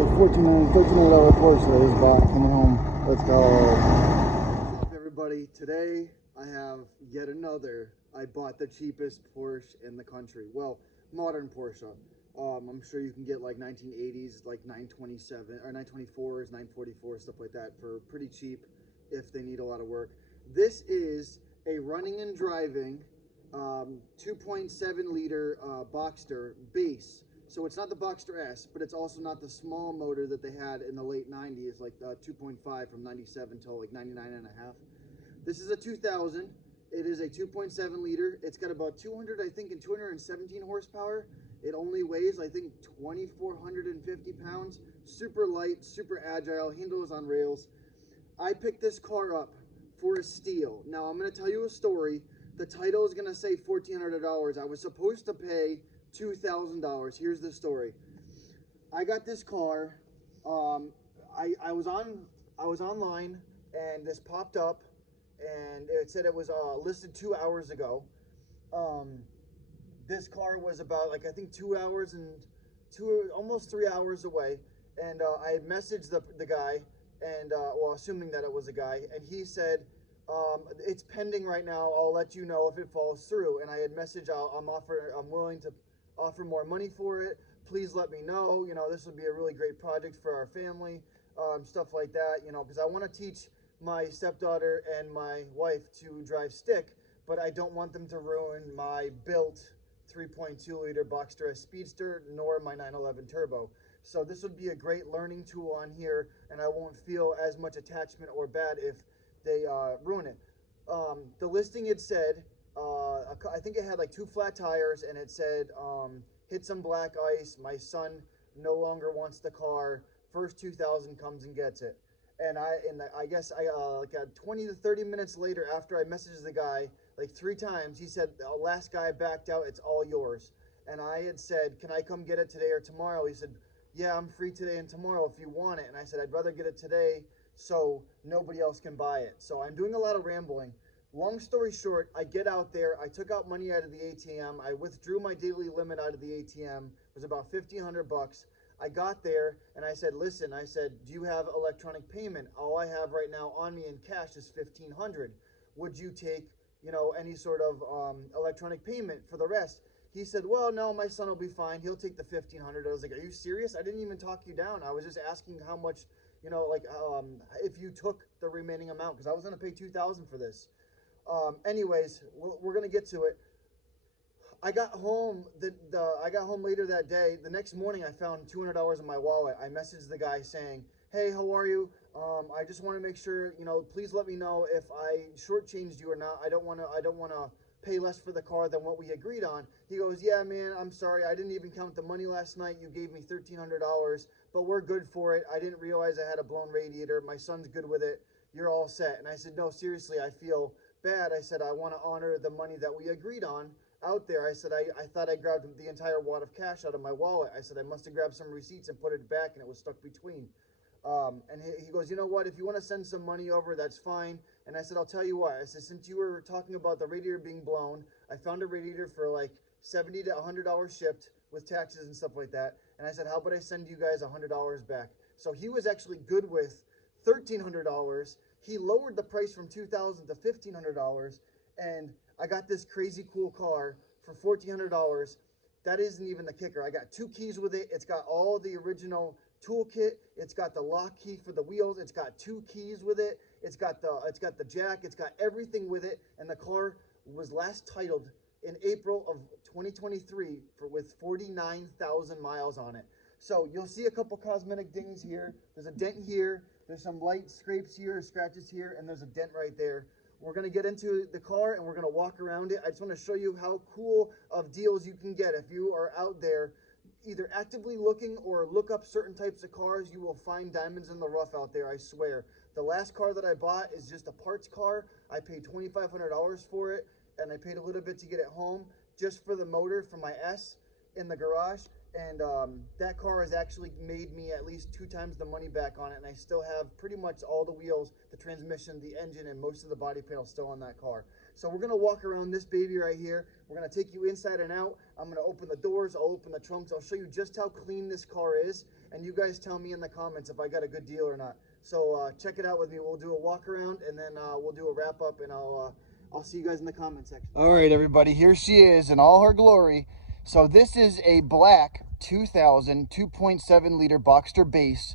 my $1,300 Porsche that I just bought coming home. Let's go. What's up, everybody? Today I have yet another. I bought the cheapest Porsche in the country. Well, modern Porsche. I'm sure you can get like 1980s, like 927 or 924s, 944, stuff like that for pretty cheap if they need a lot of work. This is a running and driving 2.7 liter Boxster base. So it's not the Boxster S, but it's also not the small motor that they had in the late 90s, like 2.5 from 97 till like 99 and a half. This is a 2000. It is a 2.7 liter. It's got about 200, I think, and 217 horsepower. It only weighs, I think, 2,450 pounds. Super light, super agile, handles on rails. I picked this car up for a steal. Now, I'm going to tell you a story. The title is going to say $1,400. I was supposed to pay $2,000. Here's the story. I got this car. I was online, and this popped up, and it said it was listed 2 hours ago. This car was about, like, I think 2 hours and almost 3 hours away, and I had messaged the guy, and well, assuming that it was a guy, and he said, it's pending right now. I'll let you know if it falls through. And I had messaged, I'm willing to offer more money for it. Please let me know. You know, this would be a really great project for our family, stuff like that. You know, because I want to teach my stepdaughter and my wife to drive stick, but I don't want them to ruin my built 3.2 liter Boxster S Speedster nor my 911 Turbo. So this would be a great learning tool on here, and I won't feel as much attachment or bad if they ruin it. The listing, it said, I think it had like 2 flat tires, and it said, hit some black ice, my son no longer wants the car, first 2,000 comes and gets it. And I guess like 20 to 30 minutes later, after I messaged the guy like 3 times, he said, last guy backed out, it's all yours. And I had said, can I come get it today or tomorrow? He said, yeah, I'm free today and tomorrow if you want it. And I said, I'd rather get it today so nobody else can buy it. So I'm doing a lot of rambling. Long story short, I get out there, I took out money out of the ATM, I withdrew my daily limit out of the ATM, it was about $1,500. I got there and I said, listen, I said, do you have electronic payment? All I have right now on me in cash is $1,500. Would you take, you know, any sort of electronic payment for the rest? He said, well, no, my son will be fine. He'll take the $1,500. I was like, are you serious? I didn't even talk you down. I was just asking how much, you know, like if you took the remaining amount, because I was going to pay $2,000 for this. Anyways, we're going to get to it. I got home I got home later that day. The next morning, I found $200 in my wallet. I messaged the guy saying, hey, how are you? I just want to make sure, you know, please let me know if I shortchanged you or not. I don't want to pay less for the car than what we agreed on. He goes, yeah, man, I'm sorry. I didn't even count the money last night. You gave me $1,300, but we're good for it. I didn't realize I had a blown radiator. My son's good with it. You're all set. And I said, no, seriously, I feel bad. I said, I want to honor the money that we agreed on out there. I said, I thought I grabbed the entire wad of cash out of my wallet. I said, I must have grabbed some receipts and put it back, and it was stuck between. And he goes, you know what, if you want to send some money over, that's fine. And I said, I'll tell you what. I said, since you were talking about the radiator being blown, I found a radiator for like $70 to $100 shipped with taxes and stuff like that. And I said, how about I send you guys $100 back? So he was actually good with $1,300. He lowered the price from $2,000 to $1,500, and I got this crazy cool car for $1,400. That isn't even the kicker. I got 2 keys with it. It's got all the original toolkit. It's got the lock key for the wheels. It's got 2 keys with it. It's got the jack. It's got everything with it. And the car was last titled in April of 2023 with 49,000 miles on it. So you'll see a couple cosmetic dings here. There's a dent here. There's some light scrapes here, scratches here, and there's a dent right there. We're going to get into the car and we're going to walk around it. I just want to show you how cool of deals you can get if you are out there either actively looking or look up certain types of cars. You will find diamonds in the rough out there, I swear. The last car that I bought is just a parts car. I paid $2,500 for it, and I paid a little bit to get it home just for the motor for my S in the garage. And that car has actually made me at least 2 times the money back on it, and I still have pretty much all the wheels, the transmission, the engine, and most of the body panel still on that car. So we're gonna walk around this baby right here. We're gonna take you inside and out. I'm gonna open the doors, I'll open the trunks, I'll show you just how clean this car is, and you guys tell me in the comments if I got a good deal or not. So check it out with me. We'll do a walk around, and then we'll do a wrap up, and I'll see you guys in the comment section. All right, everybody, here she is in all her glory. So this is a black 2000 2.7 liter Boxster base.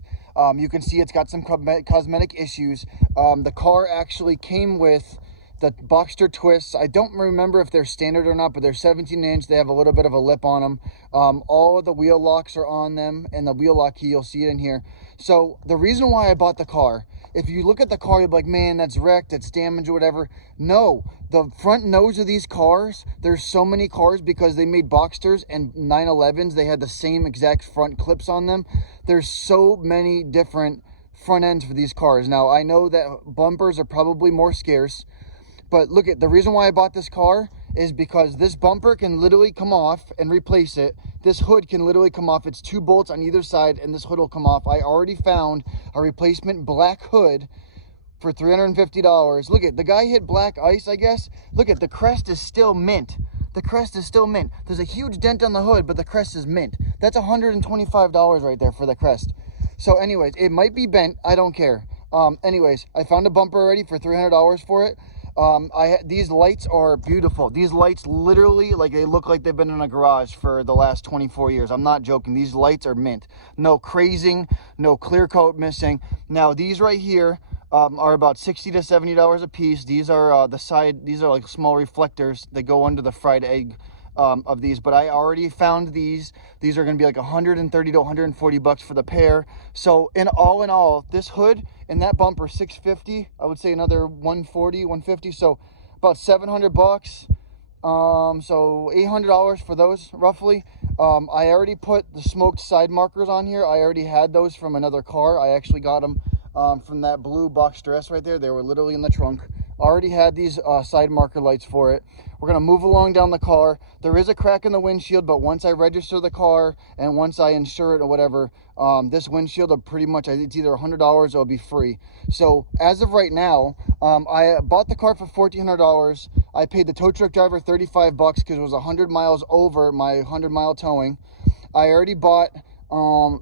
You can see it's got some cosmetic issues. The car actually came with the Boxster twists. I don't remember if they're standard or not, but they're 17-inch. They have a little bit of a lip on them. All of the wheel locks are on them, and the wheel lock key, you'll see it in here. So the reason why I bought the car, if you look at the car, you're like, man, that's wrecked, it's damaged or whatever. No, the front nose of these cars, there's so many cars because they made Boxsters and 911s. They had the same exact front clips on them. There's so many different front ends for these cars. Now, I know that bumpers are probably more scarce, but look at the reason why I bought this car is because this bumper can literally come off and replace it. This hood can literally come off. It's 2 bolts on either side and this hood will come off. I already found a replacement black hood for $350. Look at the guy hit black ice, I guess. Look at the crest is still mint. The crest is still mint. There's a huge dent on the hood, but the crest is mint. That's $125 right there for the crest. So anyways, it might be bent. I don't care. Anyways, I found a bumper already for $300 for it. These lights are beautiful. These lights literally, like, they look like they've been in a garage for the last 24 years. I'm not joking. These lights are mint. No crazing, no clear coat missing. Now, these right here are about $60 to $70 a piece. These are these are like small reflectors that go under the fried egg of these, but I already found these. These are going to be like $130 to $140 for the pair. So in all, this hood and that bumper, $650. I would say another $140, $150. So about $700. So $800 for those roughly. I already put the smoked side markers on here. I already had those from another car. I actually got them from that blue Boxster S right there. They were literally in the trunk. Already had these side marker lights for it. We're going to move along down the car. There is a crack in the windshield, but once I register the car and once I insure it or whatever, this windshield will pretty much, it's either $100 or it'll be free. So as of right now, I bought the car for $1,400. I paid the tow truck driver $35 because it was 100 miles over my 100-mile towing. I already bought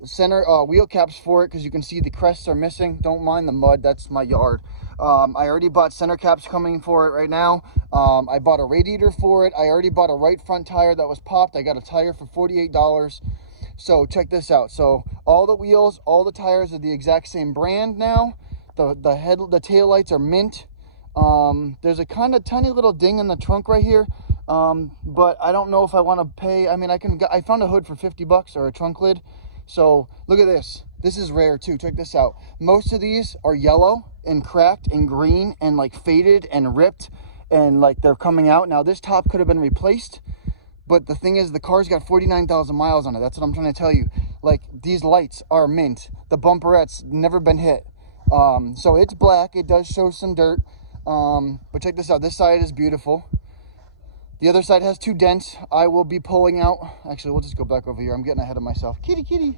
center wheel caps for it because you can see the crests are missing. Don't mind the mud, that's my yard. I already bought center caps coming for it right now. I bought a radiator for it. I already bought a right front tire that was popped. I got a tire for $48. So check this out. So all the wheels, all the tires are the exact same brand now. The tail lights are mint. There's a kind of tiny little ding in the trunk right here. But I don't know if I want to pay. I mean, I found a hood for $50 or a trunk lid. So look at this. This is rare too. Check this out. Most of these are yellow and cracked and green and like faded and ripped and like they're coming out. Now this top could have been replaced, but the thing is the car's got 49,000 miles on it. That's what I'm trying to tell you. Like, these lights are mint. The bumperette's never been hit. So it's black. It does show some dirt. But check this out. This side is beautiful. The other side has 2 dents. I will be pulling out. Actually, we'll just go back over here. I'm getting ahead of myself. Kitty, kitty.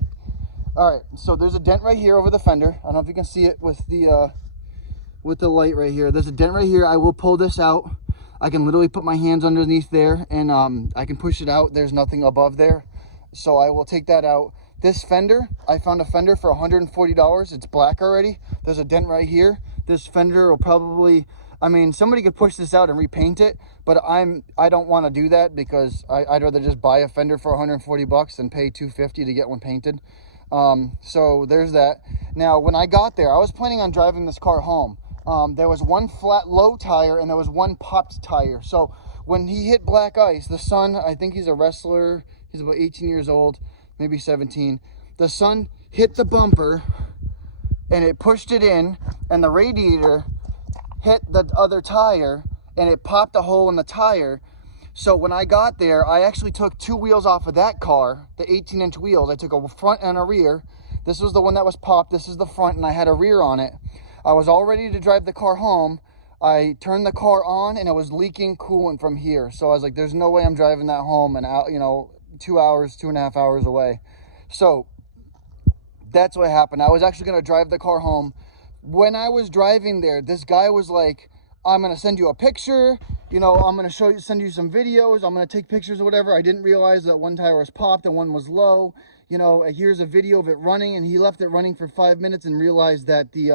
All right, so there's a dent right here over the fender. I don't know if you can see it with the light right here. There's a dent right here. I will pull this out. I can literally put my hands underneath there and I can push it out. There's nothing above there. So I will take that out. This fender, I found a fender for $140. It's black already. There's a dent right here. This fender will probably, I mean, somebody could push this out and repaint it, but I don't want to do that because I'd rather just buy a fender for $140 than pay $250 to get one painted. So there's that. Now, when I got there, I was planning on driving this car home. There was one flat low tire and there was one popped tire. So when he hit black ice, the son, I think he's a wrestler. He's about 18 years old, maybe 17. The son hit the bumper and it pushed it in, and the radiator hit the other tire and it popped a hole in the tire. So when I got there, I actually took 2 wheels off of that car, the 18-inch wheels. I took a front and a rear. This was the one that was popped. This is the front, and I had a rear on it. I was all ready to drive the car home. I turned the car on, and it was leaking coolant from here. So I was like, there's no way I'm driving that home and out, 2 hours, 2.5 hours away. So that's what happened. I was actually going to drive the car home. When I was driving there, this guy was like, I'm going to send you a picture. you know, I'm going to send you some videos. I'm going to take pictures or whatever. I didn't realize that one tire was popped and one was low. You know, here's a video of it running, and he left it running for 5 minutes and realized that the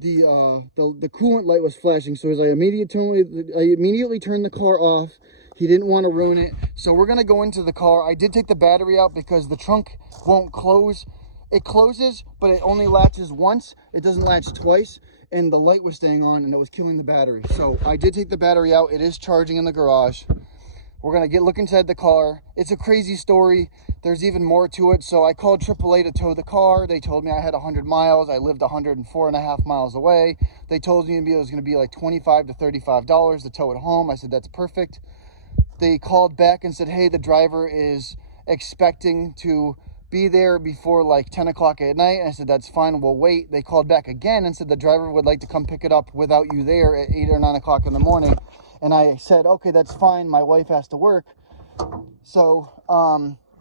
coolant light was flashing. So as I immediately turned the car off. He didn't want to ruin it. So we're going to go into the car. I did take the battery out because the trunk won't close. It closes, but it only latches once. It doesn't latch twice. And the light was staying on and it was killing the battery. So I did take the battery out. It is charging in the garage. We're going to look inside the car. It's a crazy story. There's even more to it. So I called AAA to tow the car. They told me I had 100 miles. I lived 104.5 miles away. They told me it was going to be like $25 to $35 to tow it home. I said, that's perfect. They called back and said, hey, the driver is expecting to be there before like 10 o'clock at night. And I said, that's fine, we'll wait. They called back again and said the driver would like to come pick it up without you there at 8 or 9 o'clock in the morning. And I said, okay, that's fine. My wife has to work. So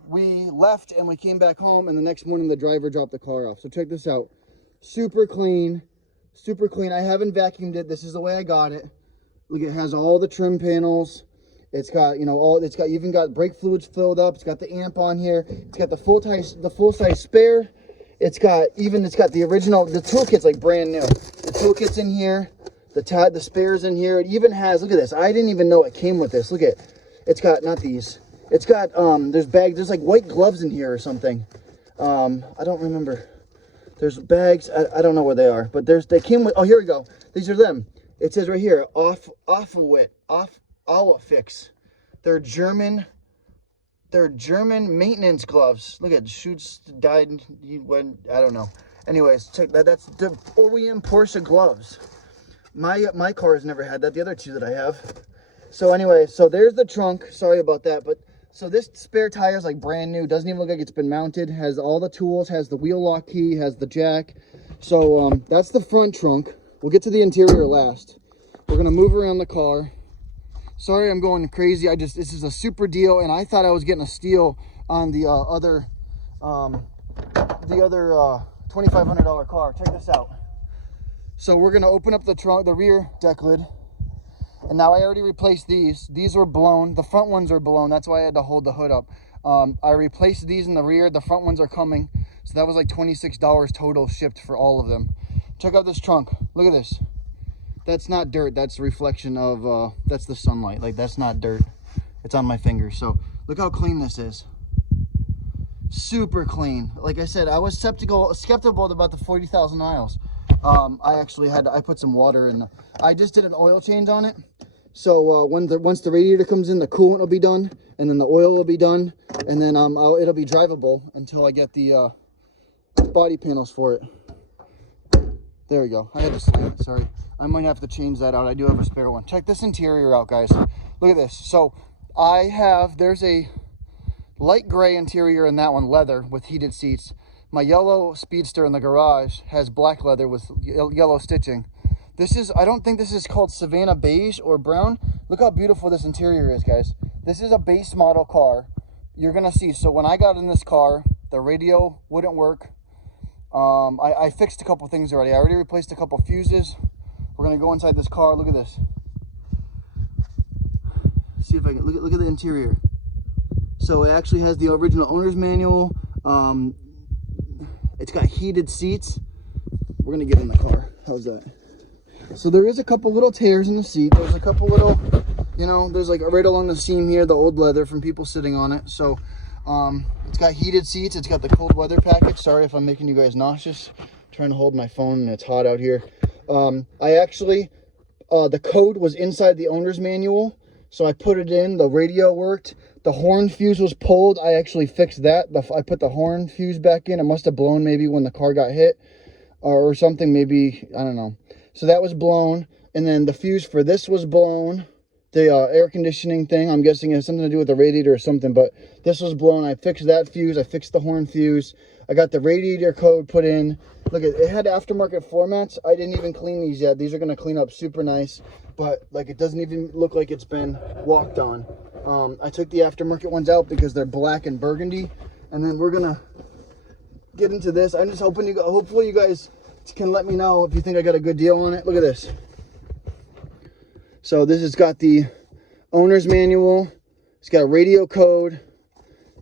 we left and we came back home, and the next morning the driver dropped the car off. So check this out. Super clean, super clean. I haven't vacuumed it. This is the way I got it. Look, it has all the trim panels. It's got, you know, even got brake fluids filled up. It's got the amp on here. It's got the full size spare. It's got the original, the toolkit's like brand new. The toolkit's in here. The spare's in here. It even has, look at this. I didn't even know it came with this. Look at, it's got, not these. It's got, there's like white gloves in here or something. I don't remember. There's bags. I don't know where they are, but they came with, oh, here we go. These are them. It says right here, Fix. They're German maintenance gloves. Look at, shoots died, I don't know. Anyways, check that. That's the OEM Porsche gloves. My car has never had that. The other two that I have. So anyway, so there's the trunk. Sorry about that, but so this spare tire is like brand new. Doesn't even look like it's been mounted. Has all the tools. Has the wheel lock key. Has the jack. So that's the front trunk. We'll get to the interior last. We're gonna move around the car. Sorry, I'm going crazy. This is a super deal, and I thought I was getting a steal on the other $2,500 car. Check this out. So we're gonna open up the trunk, the rear deck lid, and now I already replaced these. These were blown. The front ones are blown. That's why I had to hold the hood up. I replaced these in the rear. The front ones are coming. So that was like $26 total shipped for all of them. Check out this trunk. Look at this. That's not dirt. That's a reflection of, that's the sunlight. Like, that's not dirt. It's on my fingers. So look how clean this is. Super clean. Like I said, I was skeptical about the 40,000 miles. I put some water in. I just did an oil change on it. So once the radiator comes in, the coolant will be done, and then the oil will be done, and then it'll be drivable until I get the body panels for it. There we go. I had to slam it. Sorry. I might have to change that out. I do have a spare one. Check this interior out, guys. Look at this. So there's a light gray interior in that one, leather with heated seats. My yellow Speedster in the garage has black leather with yellow stitching. I don't think this is called Savannah beige or brown. Look how beautiful this interior is, guys. This is a base model car. You're gonna see. So when I got in this car, the radio wouldn't work. I fixed a couple things already. I already replaced a couple fuses. We're gonna go inside this car. Look at this. See if I can look at the interior. So it actually has the original owner's manual. It's got heated seats. We're gonna get in the car. How's that? So there is a couple little tears in the seat. There's a couple little, there's like right along the seam here, the old leather from people sitting on it. So it's got heated seats. It's got the cold weather package. Sorry if I'm making you guys nauseous. I'm trying to hold my phone and it's hot out here. The code was inside the owner's manual. So I put it in, the radio worked. The horn fuse was pulled. I actually fixed that. I put the horn fuse back in. It must have blown maybe when the car got hit or something, maybe, I don't know. So that was blown. And then the fuse for this was blown. The air conditioning thing, I'm guessing it has something to do with the radiator or something, but this was blown. I fixed that fuse. I fixed the horn fuse. I got the radiator code put in. Look, it had aftermarket floor mats. I didn't even clean these yet. These are going to clean up super nice, but like it doesn't even look like it's been walked on. I took the aftermarket ones out because they're black and burgundy, and then we're going to get into this. I'm just hoping hopefully you guys can let me know if you think I got a good deal on it. Look at this. So this has got the owner's manual. It's got a radio code.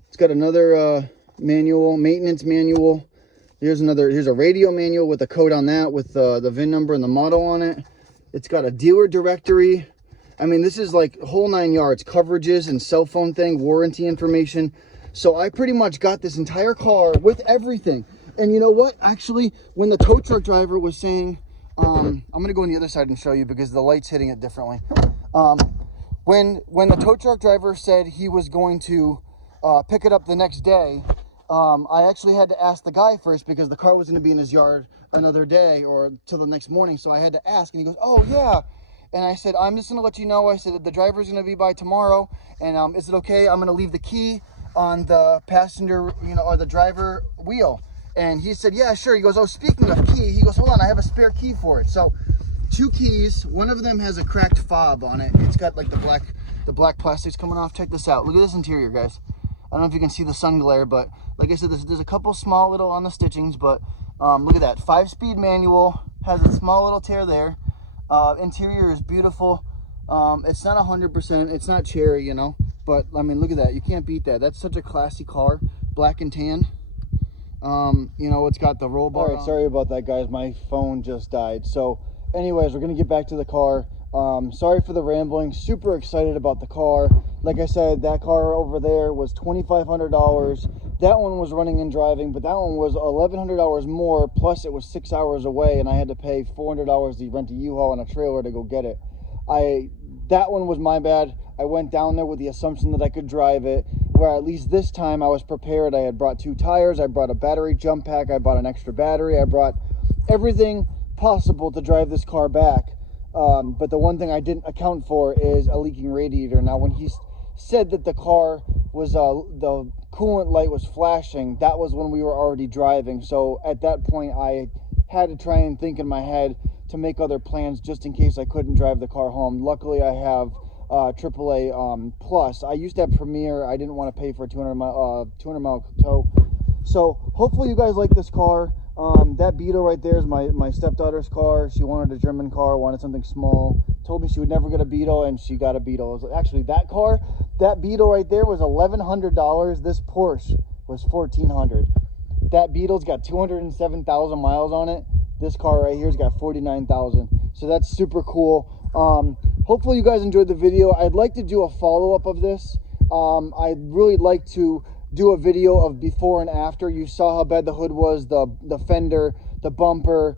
It's got another manual, maintenance manual. Here's a radio manual with a code on that with the VIN number and the model on it. It's got a dealer directory. I mean, this is like whole 9 yards, coverages and cell phone thing, warranty information. So I pretty much got this entire car with everything. And you know what? Actually, when the tow truck driver was saying, I'm gonna go on the other side and show you because the light's hitting it differently. When the tow truck driver said he was going to pick it up the next day, I actually had to ask the guy first because the car was gonna be in his yard another day or till the next morning. So I had to ask, and he goes, "Oh yeah." And I said, "I'm just gonna let you know," I said, "the driver's gonna be by tomorrow, and is it okay? I'm gonna leave the key on the passenger, or the driver wheel." And he said, "Yeah, sure." He goes, "Oh, speaking of key," he goes, "Hold on, I have a spare key for it." So 2 keys, one of them has a cracked fob on it. It's got like the black plastics coming off. Check this out. Look at this interior, guys. I don't know if you can see the sun glare, but like I said, there's a couple small little on the stitchings, but look at that. 5-speed manual, has a small little tear there. Interior is beautiful. It's not 100%, it's not cherry, but I mean, look at that. You can't beat that. That's such a classy car, black and tan. It's got the roll bar. All right, sorry about that, guys. My phone just died. So anyways, we're gonna get back to the car. Sorry for the rambling. Super excited about the car. Like I said, that car over there was $2,500. That one was running and driving, but that one was $1,100 more, plus it was 6 hours away, and I had to pay $400 to rent a U-Haul and a trailer to go get it. That one was my bad. I went down there with the assumption that I could drive it, where at least this time I was prepared. I had brought 2 tires, I brought a battery jump pack, I bought an extra battery, I brought everything possible to drive this car back. But the one thing I didn't account for is a leaking radiator. Now, when he said that the car was, the coolant light was flashing, that was when we were already driving. So at that point, I had to try and think in my head to make other plans just in case I couldn't drive the car home. Luckily, I have AAA Plus. I used to have Premier. I didn't want to pay for a 200 mile tow. So hopefully you guys like this car. That Beetle right there is my stepdaughter's car. She wanted a German car, wanted something small. Told me she would never get a Beetle, and she got a Beetle. Actually, that Beetle right there was $1,100. This Porsche was $1,400. That Beetle's got 207,000 miles on it. This car right here's got 49,000. So that's super cool. Hopefully you guys enjoyed the video. I'd like to do a follow-up of this. I'd really like to do a video of before and after. You saw how bad the hood was, the fender, the bumper,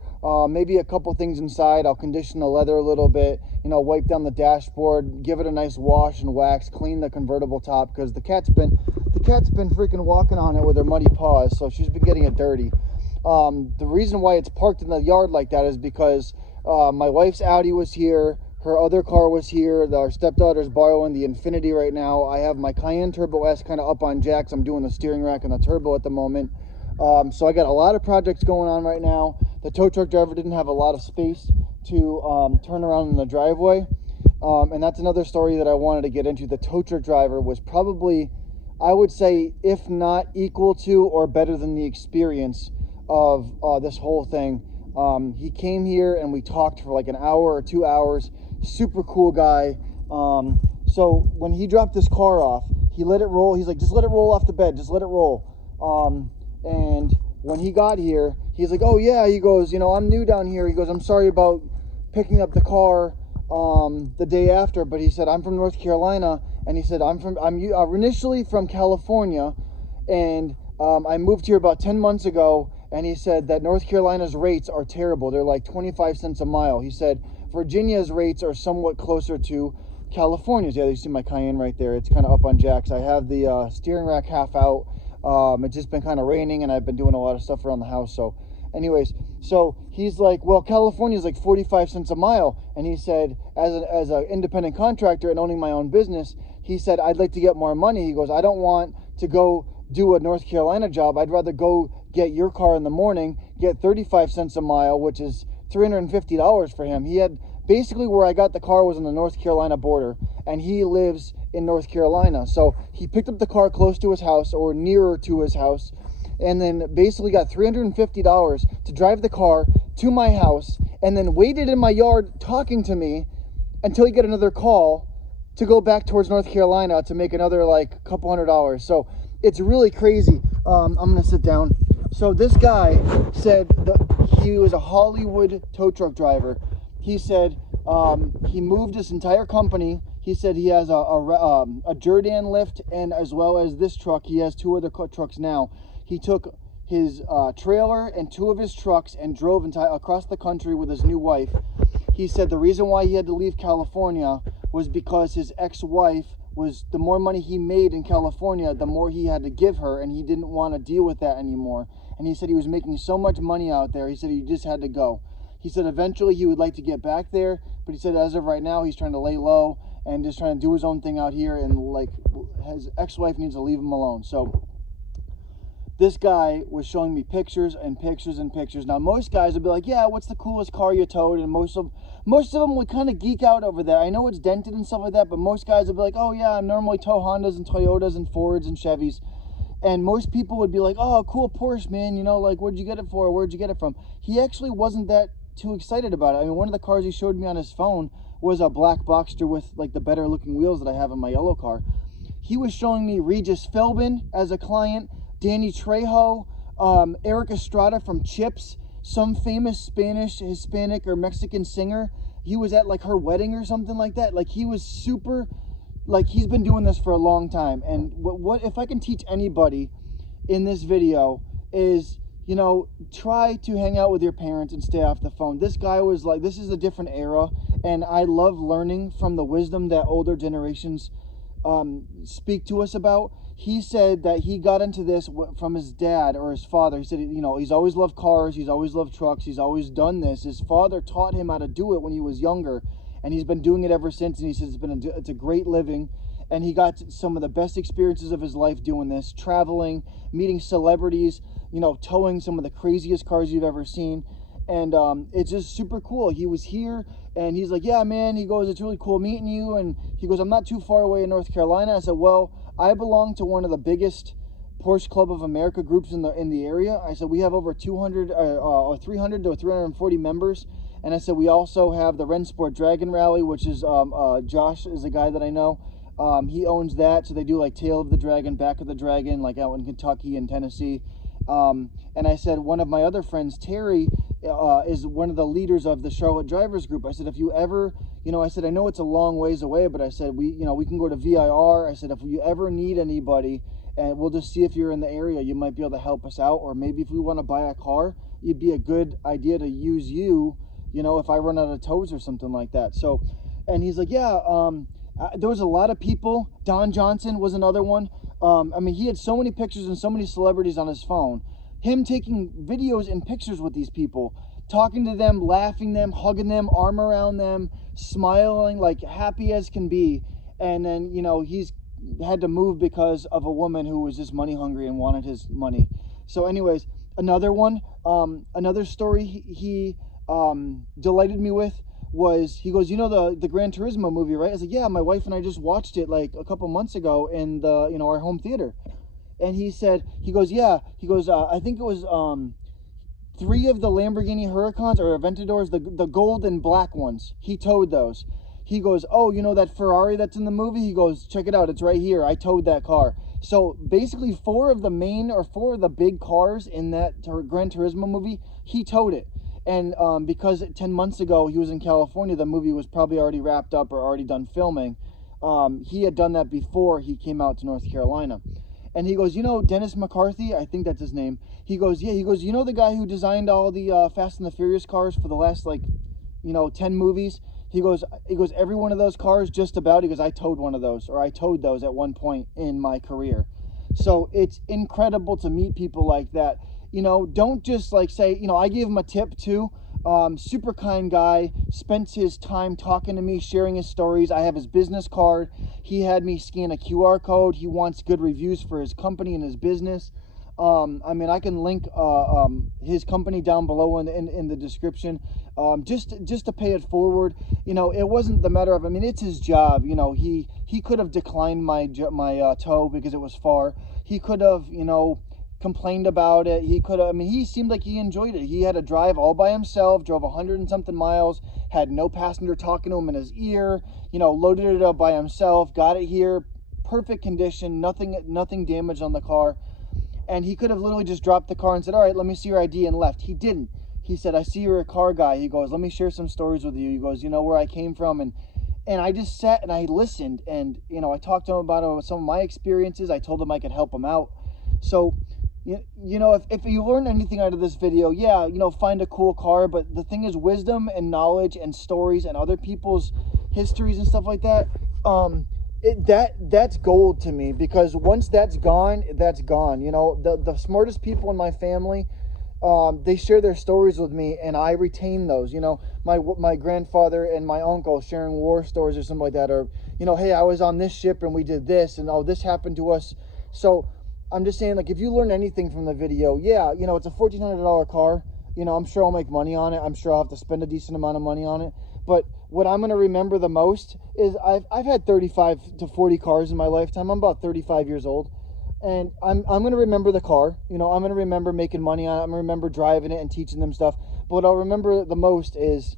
maybe a couple things inside. I'll condition the leather a little bit, wipe down the dashboard, give it a nice wash and wax, clean the convertible top, because the cat's been freaking walking on it with her muddy paws, so she's been getting it dirty. The reason why it's parked in the yard like that is because my wife's Audi was here, her other car was here, our stepdaughter's borrowing the Infiniti right now. I have my Cayenne Turbo S kind of up on jacks. I'm doing the steering rack and the turbo at the moment. So I got a lot of projects going on right now. The tow truck driver didn't have a lot of space to turn around in the driveway. And that's another story that I wanted to get into. The tow truck driver was probably, I would say, if not equal to or better than the experience of this whole thing. He came here and we talked for like an hour or 2 hours. Super cool guy. So when he dropped this car off, he let it roll. He's like, just let it roll off the bed. Just let it roll. And when he got here, he's like, oh yeah, he goes, I'm new down here. He goes, I'm sorry about picking up the car the day after, but he said, I'm from North Carolina. And he said, I'm initially from California, and I moved here about 10 months ago. And he said that North Carolina's rates are terrible. They're like 25 cents a mile. He said Virginia's rates are somewhat closer to California's. Yeah, you see my Cayenne right there. It's kind of up on jacks. I have the steering rack half out. It's just been kind of raining, and I've been doing a lot of stuff around the house. So anyways, so he's like, well, California's like 45 cents a mile. And he said, as an independent contractor and owning my own business, he said, I'd like to get more money. He goes, I don't want to go do a North Carolina job. I'd rather go get your car in the morning, get 35 cents a mile, which is $350 for him. He had basically, where I got the car was on the North Carolina border, and he lives in North Carolina. So he picked up the car close to his house or nearer to his house, and then basically got $350 to drive the car to my house, and then waited in my yard talking to me until he got another call to go back towards North Carolina to make another like couple $100. So it's really crazy. I'm gonna sit down. So this guy said that he was a Hollywood tow truck driver. He said he moved his entire company. He said he has a Jordan lift, and as well as this truck, he has 2 other trucks now. He took his trailer and 2 of his trucks and drove across the country with his new wife. He said the reason why he had to leave California was because his ex-wife was, the more money he made in California, the more he had to give her, and he didn't want to deal with that anymore. And he said he was making so much money out there, he said he just had to go. He said eventually he would like to get back there, but he said as of right now, he's trying to lay low and just trying to do his own thing out here, and like his ex-wife needs to leave him alone. So this guy was showing me pictures and pictures and pictures. Now, most guys would be like, yeah, what's the coolest car you towed? And most of them would kind of geek out over that. I know it's dented and stuff like that, but most guys would be like, oh, yeah, I normally tow Hondas and Toyotas and Fords and Chevys. And most people would be like, oh, cool Porsche, man. You know, like, where'd you get it for? Where'd you get it from? He actually wasn't that too excited about it. I mean, one of the cars he showed me on his phone was a black Boxster with, like, the better looking wheels that I have in my yellow car. He was showing me Regis Philbin as a client, Danny Trejo, Eric Estrada from Chips, some famous Spanish, Hispanic, or Mexican singer. He was at like her wedding or something like that. Like he was super, like he's been doing this for a long time. And what if I can teach anybody in this video is, you know, try to hang out with your parents and stay off the phone. This guy was like, this is a different era, and I love learning from the wisdom that older generations speak to us about. He said that he got into this from his dad or his father. He said, you know, he's always loved cars, he's always loved trucks, he's always done this. His father taught him how to do it when he was younger, and he's been doing it ever since. And he says it's a great living, and he got some of the best experiences of his life doing this, traveling, meeting celebrities, you know, towing some of the craziest cars you've ever seen. And it's just super cool. He was here, and he's like, yeah, man, he goes, it's really cool meeting you. And he goes, I'm not too far away in North Carolina. I said, well, I belong to one of the biggest Porsche Club of America groups in the area. I said, we have over 300 to 340 members. And I said, we also have the Rennsport Dragon Rally, which is, Josh is a guy that I know. He owns that. So they do like Tail of the Dragon, Back of the Dragon, like out in Kentucky and Tennessee. And I said, one of my other friends, Terry, is one of the leaders of the Charlotte Drivers Group. I said, if you ever, you know, I said, I know it's a long ways away, but I said, we can go to VIR. I said, if you ever need anybody, and we'll just see if you're in the area, you might be able to help us out. Or maybe if we want to buy a car, it'd be a good idea to use you, you know, if I run out of tows or something like that. So, and he's like, yeah, there was a lot of people. Don Johnson was another one. I mean, he had so many pictures and so many celebrities on his phone. Him taking videos and pictures with these people, talking to them, laughing them, hugging them, arm around them, smiling, like happy as can be. And then, you know, he's had to move because of a woman who was just money hungry and wanted his money. So anyways, another one, another story he delighted me with was, he goes, you know the Gran Turismo movie, right? I was like, yeah, my wife and I just watched it like a couple months ago in the, you know, our home theater. And he said, he goes, yeah, he goes, I think it was 3 of the Lamborghini Huracans or Aventadors, the gold and black ones. He towed those. He goes, oh, you know that Ferrari that's in the movie? He goes, check it out, it's right here. I towed that car. So basically 4 of the big cars in that Gran Turismo movie, he towed it. And because 10 months ago he was in California, the movie was probably already wrapped up or already done filming. He had done that before he came out to North Carolina. And he goes, you know, Dennis McCarthy, I think that's his name. He goes, yeah, he goes, you know the guy who designed all the Fast and the Furious cars for the last, like, you know, 10 movies? He goes, every one of those cars, just about, he goes, I towed one of those, or I towed those at one point in my career. So it's incredible to meet people like that. You know, don't just like say, you know, I gave him a tip too. Super kind guy, spent his time talking to me, sharing his stories. I have his business card. He had me scan a QR code. He wants good reviews for his company and his business. I mean, I can link his company down below in the description, just to pay it forward. You know, it wasn't the matter of, I mean, it's his job. You know, he could have declined my tow because it was far. He could have, you know, complained about it. He could have, I mean, he seemed like he enjoyed it. He had to drive all by himself, drove 100 and something miles, had no passenger talking to him in his ear, you know, loaded it up by himself, got it here, perfect condition, nothing damaged on the car. And he could have literally just dropped the car and said, all right, let me see your ID, and left. He didn't. He said, I see you're a car guy. He goes, let me share some stories with you. He goes, you know where I came from? And I just sat and I listened, and, you know, I talked to him about some of my experiences. I told him I could help him out. So, you know, if you learn anything out of this video, yeah, you know, find a cool car. But the thing is, wisdom and knowledge and stories and other people's histories and stuff like that, that's gold to me, because once that's gone, that's gone. You know, the smartest people in my family, they share their stories with me, and I retain those. You know, my grandfather and my uncle sharing war stories or something like that, or, you know, hey, I was on this ship and we did this, and oh, this happened to us. So I'm just saying, like, if you learn anything from the video, yeah, you know, it's a $1,400 car. You know, I'm sure I'll make money on it. I'm sure I'll have to spend a decent amount of money on it. But what I'm going to remember the most is I've had 35 to 40 cars in my lifetime. I'm about 35 years old. And I'm going to remember the car. You know, I'm going to remember making money on it. I'm going to remember driving it and teaching them stuff. But what I'll remember the most is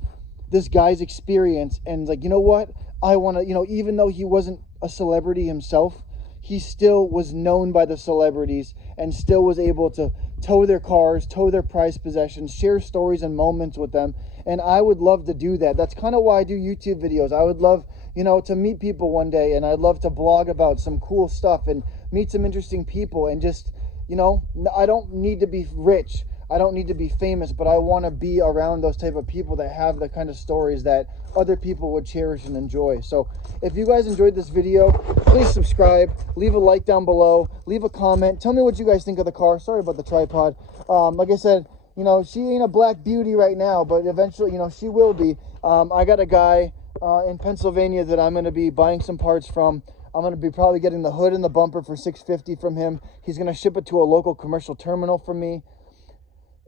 this guy's experience. And like, you know what? I want to, you know, even though he wasn't a celebrity himself, he still was known by the celebrities and still was able to tow their cars, tow their prized possessions, share stories and moments with them. And I would love to do that. That's kind of why I do YouTube videos. I would love, you know, to meet people one day, and I'd love to blog about some cool stuff and meet some interesting people, and just, you know, I don't need to be rich. I don't need to be famous, but I want to be around those type of people that have the kind of stories that other people would cherish and enjoy. So if you guys enjoyed this video, please subscribe, leave a like down below, leave a comment, tell me what you guys think of the car. Sorry about the tripod. Like I said, you know, she ain't a black beauty right now, but eventually, you know, she will be. I got a guy in Pennsylvania that I'm going to be buying some parts from. I'm going to be probably getting the hood and the bumper for $650 from him. He's going to ship it to a local commercial terminal for me.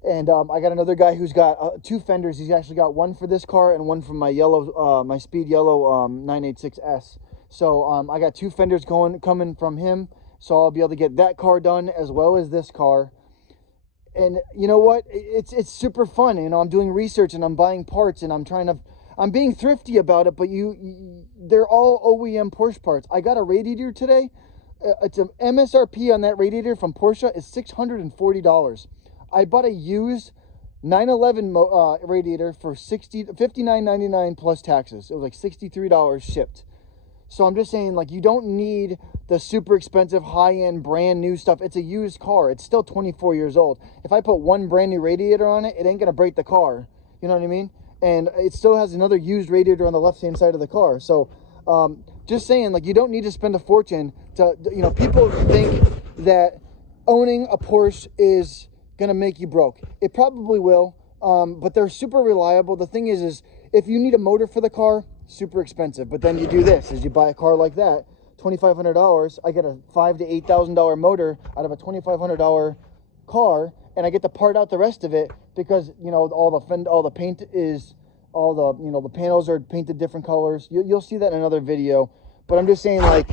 And I got another guy who's got 2 fenders. He's actually got one for this car and one for my yellow, my speed yellow 986S. So I got 2 fenders coming from him. So I'll be able to get that car done as well as this car. And you know what? It's super fun. You know, I'm doing research and I'm buying parts, and I'm being thrifty about it. But they're all OEM Porsche parts. I got a radiator today. It's an MSRP on that radiator from Porsche is $640. I bought a used 911 radiator for $59.99 plus taxes. It was like $63 shipped. So I'm just saying, like, you don't need the super expensive high-end brand new stuff. It's a used car. It's still 24 years old. If I put one brand new radiator on it, it ain't gonna break the car. You know what I mean? And it still has another used radiator on the left-hand side of the car. So just saying, like, you don't need to spend a fortune to, you know, people think that owning a Porsche is gonna make you broke. It probably will, but they're super reliable. The thing is if you need a motor for the car, super expensive. But then you do this, is you buy a car like that, $2,500. I get a $5,000 to $8,000 motor out of a $2,500 car, and I get to part out the rest of it, because, you know, all the paint is, you know, the panels are painted different colors. You'll see that in another video. But I'm just saying, like,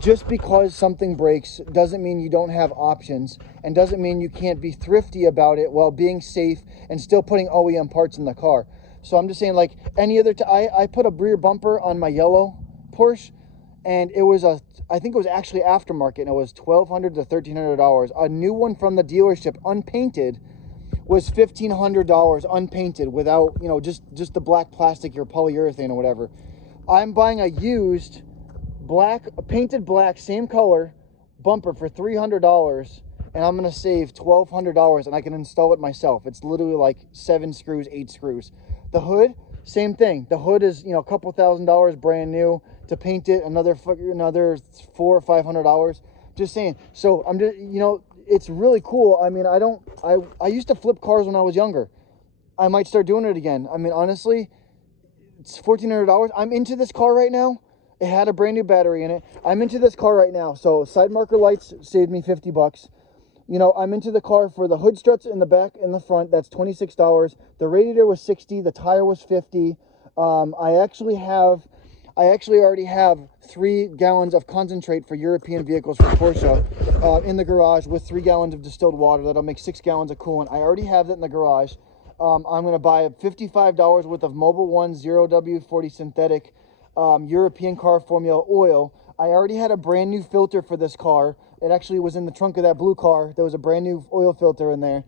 just because something breaks doesn't mean you don't have options, and doesn't mean you can't be thrifty about it while being safe and still putting OEM parts in the car. So I'm just saying, like, any other I put a rear bumper on my yellow Porsche, and it was I think it was actually aftermarket, and it was $1,200 to $1,300. A new one from the dealership, unpainted, was $1,500 unpainted, without, you know, just the black plastic or polyurethane or whatever. I'm buying a used painted black, same color bumper for $300, and I'm gonna save $1,200, and I can install it myself. It's literally like 7 screws, 8 screws. The hood, same thing. The hood is, you know, a couple $1,000 brand new. To paint it, another $400 or $500. Just saying. So I'm just, you know, it's really cool. I mean, I used to flip cars when I was younger. I might start doing it again. I mean, honestly, it's $1,400. I'm into this car right now. It had a brand new battery in it. I'm into this car right now. So side marker lights saved me $50. You know, I'm into the car for the hood struts in the back and the front. That's $26. The radiator was $60. The tire was $50. I actually already have 3 gallons of concentrate for European vehicles for Porsche in the garage with 3 gallons of distilled water. That'll make 6 gallons of coolant. I already have that in the garage. I'm going to buy $55 worth of Mobil 1 0W40 synthetic European car formula oil. I already had a brand new filter for this car. It actually was in the trunk of that blue car. There was a brand new oil filter in there.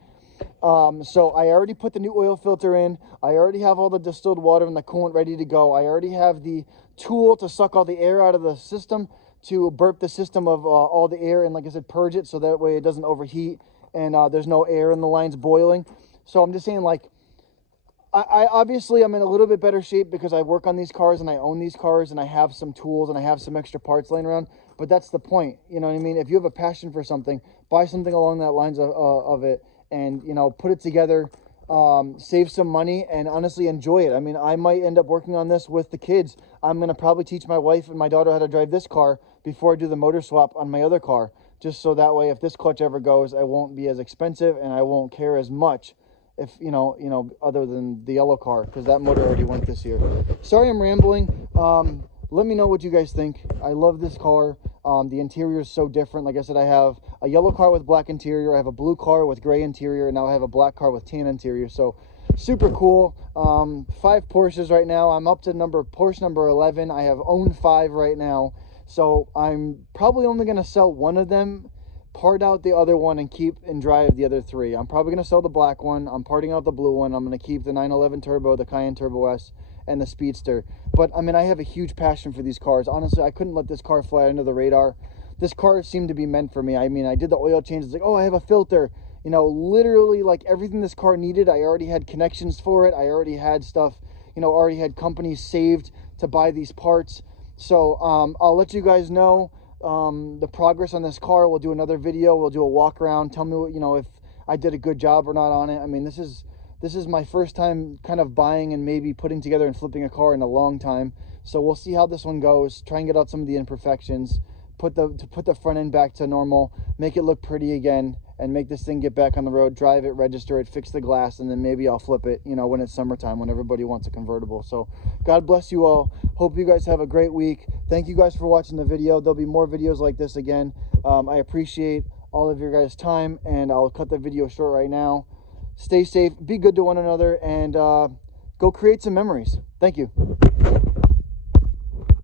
So I already put the new oil filter in. I already have all the distilled water and the coolant ready to go. I already have the tool to suck all the air out of the system, to burp the system of all the air, and like I said, purge it so that way it doesn't overheat and there's no air in the lines boiling. So I'm just saying, like, I obviously I'm in a little bit better shape because I work on these cars and I own these cars and I have some tools and I have some extra parts laying around. But that's the point, you know what I mean? If you have a passion for something, buy something along that lines of it, and, you know, put it together, save some money, and honestly enjoy it. I mean, I might end up working on this with the kids. I'm going to probably teach my wife and my daughter how to drive this car before I do the motor swap on my other car, just so that way if this clutch ever goes, I won't be as expensive and I won't care as much if, you know, other than the yellow car, because that motor already went this year. Sorry I'm rambling. Let me know what you guys think. I love this car. The interior is so different. Like I said, I have a yellow car with black interior. I have a blue car with gray interior. And now I have a black car with tan interior. So super cool. 5 Porsches right now. I'm up to Porsche number 11. I have owned 5 right now. So I'm probably only going to sell one of them, part out the other one, and keep and drive the other 3. I'm probably going to sell the black one. I'm parting out the blue one. I'm going to keep the 911 Turbo, the Cayenne Turbo S, and the Speedster. But I mean, I have a huge passion for these cars. Honestly, I couldn't let this car fly under the radar. This car seemed to be meant for me. I mean, I did the oil change. It's like, oh, I have a filter. You know, literally, like, everything this car needed, I already had connections for it. I already had stuff, you know, already had companies saved to buy these parts. So I'll let you guys know the progress on this car. We'll do another video. We'll do a walk around. Tell me, you know, if I did a good job or not on it. I mean, this is my first time kind of buying and maybe putting together and flipping a car in a long time. So we'll see how this one goes. Try and get out some of the imperfections. Put the front end back to normal. Make it look pretty again. And make this thing get back on the road. Drive it, register it, fix the glass, and then maybe I'll flip it, you know, when it's summertime, when everybody wants a convertible. So God bless you all. Hope you guys have a great week. Thank you guys for watching the video. There'll be more videos like this again. I appreciate all of your guys' time, and I'll cut the video short right now. Stay safe, be good to one another, and go create some memories. Thank you.